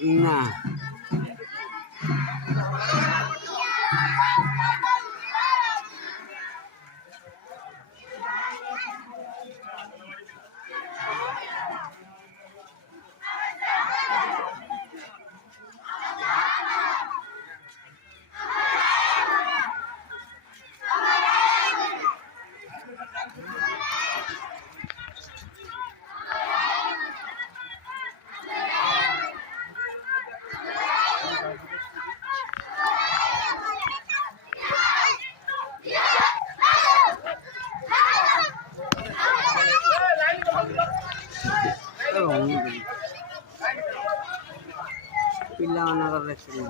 ना ପିଲାମାନଙ୍କର ଦେଖିଲି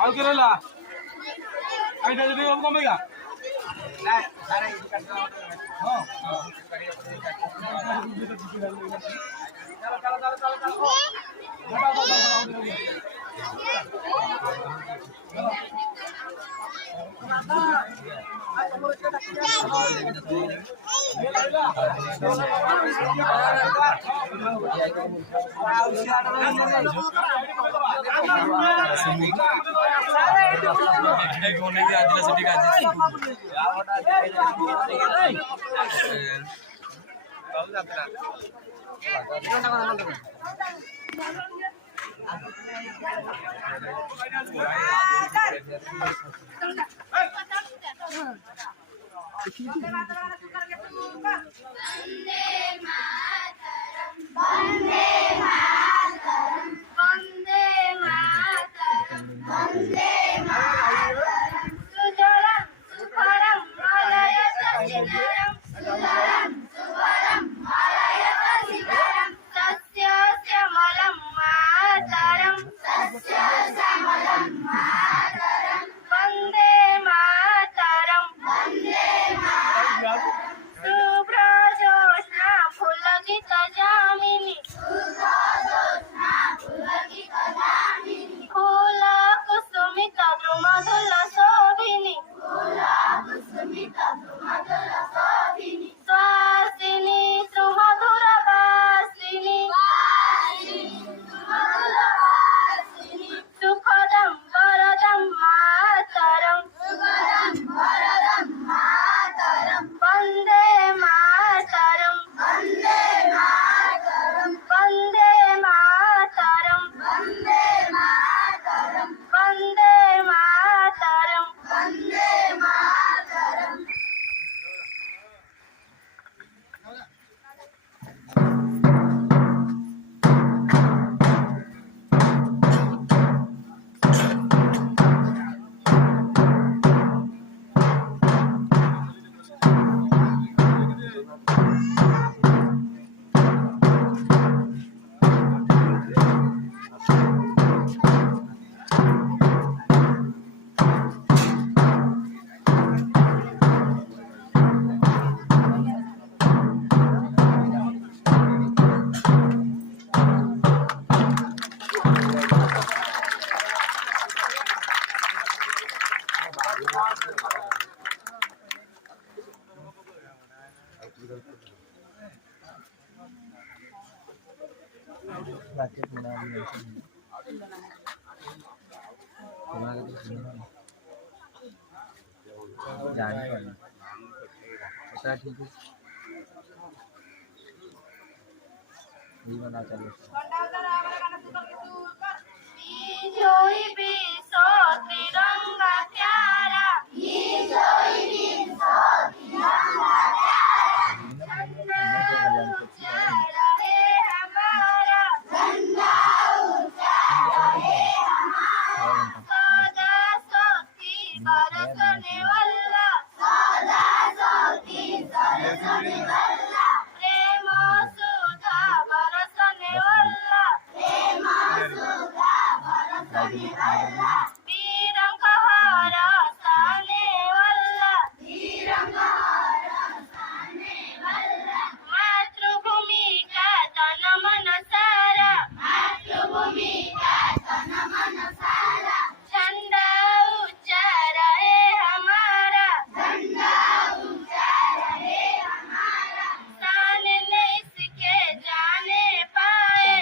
ଆଉ କିଏ ରହିଲା ଏଇଟା ଯଦି କମେଇଗା ठीक है चलो जोई बिसो तिरंगा प्यारा झंडा ऊंचा रहे हमारा सदा सोती बरसने वाला प्रेम सुधा बरसने वाला वीरंगहारा साने वाला मातृभूमि का तन मन सारा झंडा ऊंचा रहे हमारा शान नहीं सिके जाने पाए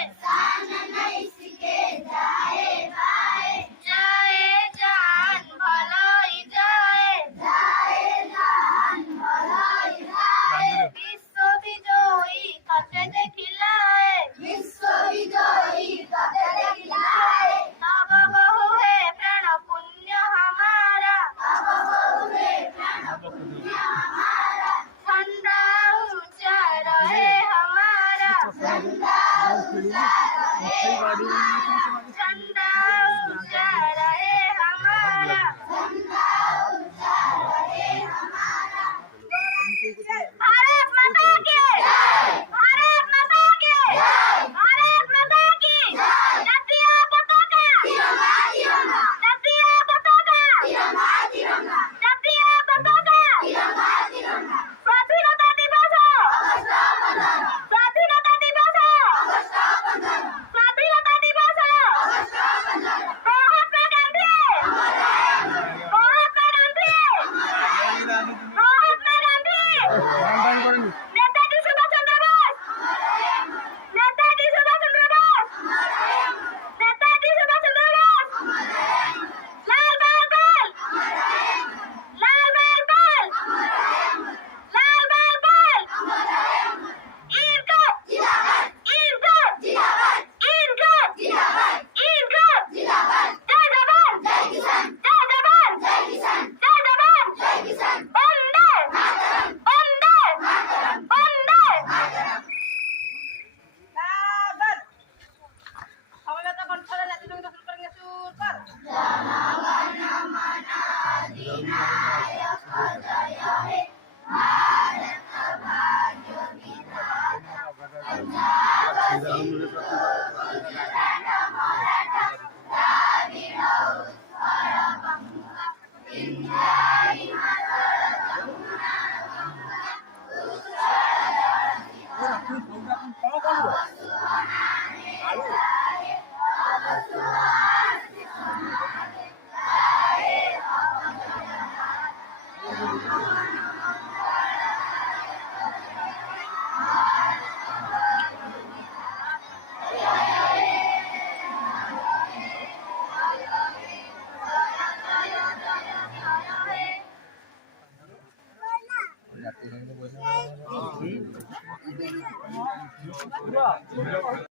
जाए जान भलाई जाए विश्व विजयी कते देखिलाए तब बहु है प्राण पुण्य हमारा झंडा ऊंचा रहे हमारा झंडा ऊंचा रहे हमारा भारत माता की भारत माता की भारत माता की जातीय पताका जातीय पताका जातीय पताका स्वाधीनता दिवस स्वाधीनता दिवस स्वाधीनता दिवस महात्मा गांधी महात्मा गांधी महात्मा गांधी नेताजी सुभाष चंद्र बोस नेताजी सुभाष चंद्र बोस नेताजी सुभाष चंद्र बोस लाल बहादुर लाल बहादुर लाल बहादुर इनकलाब इनकलाब इनकलाब इनकलाब जय जवान जय किसान जय जवान जय किसान जय जवान जय किसान वंदे वंदे वंदे सागर समवेत कंठरे जाति संगीत शुरू करेंगे सुर पर जाते हैं